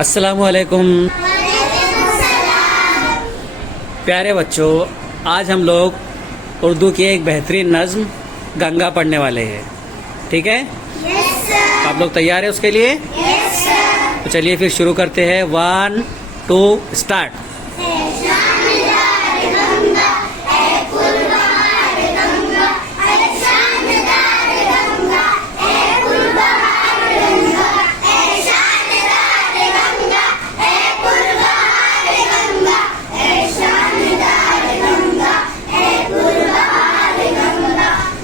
अस्सलामुअलैकुम प्यारे बच्चों, आज हम लोग उर्दू की एक बेहतरीन नज़्म गंगा पढ़ने वाले हैं। ठीक है? आप लोग तैयार हैं उसके लिए? तो चलिए फिर शुरू करते हैं। 1 2 स्टार्ट।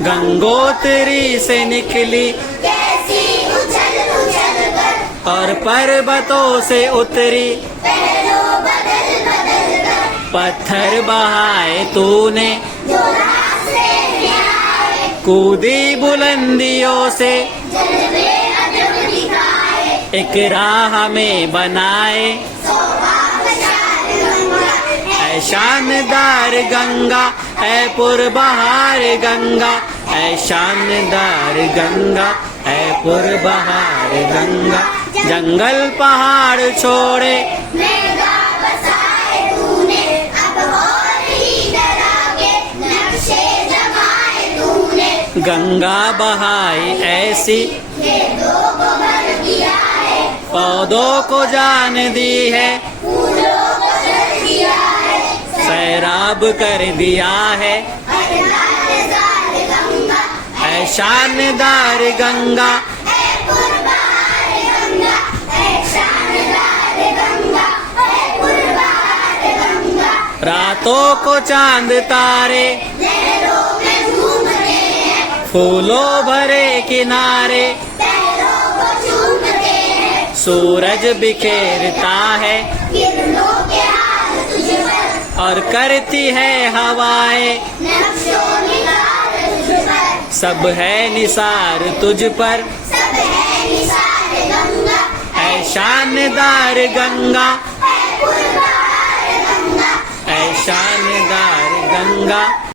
गंगोत्री से निकली कैसी उछल उछल कर, और पर्वतों से उतरी, पहलों बदल बदल कर, पत्थर बहाए तूने, जो रास्ते में आए, कूदी बुलंदियों से, जलवे अजब दिखाए, एक राह में बनाए, सौभाग्यशाली गंगा, ऐ शानदार गंगा, ऐ पुरबहार गंगा, ऐ शानदार गंगा, ऐ पुरबहार गंगा। जंगल पहाड़ छोड़े, मेघा बसाए तूने, अब और ही डरा के नक्शे जमाए तूने, गंगा बहाई ऐसी, खेतों को भर दिया है, पौधों को जान दी है, फूलों को जल दिया है, सैराब कर दिया है, अल्लाहदार गंगा, ऐ शानदार गंगा। ऐ पुरबहार गंगा, ऐ शानदार गंगा, ऐ पुरबहार गंगा। रातों को चांद तारे, लहरों में झूमते हैं, फूलों भरे किनारे, पैरों को चूमते हैं, सूरज बिखेरता है, किरणों के हाथ तुझ पर, और करती है हवाएं, नक्शों निगार तुझ पर, सब है निसार तुझ पर, सब है निसार गंगा, ऐ शानदार गंगा, ऐ पुरबहार गंगा, ऐ शानदार गंगा।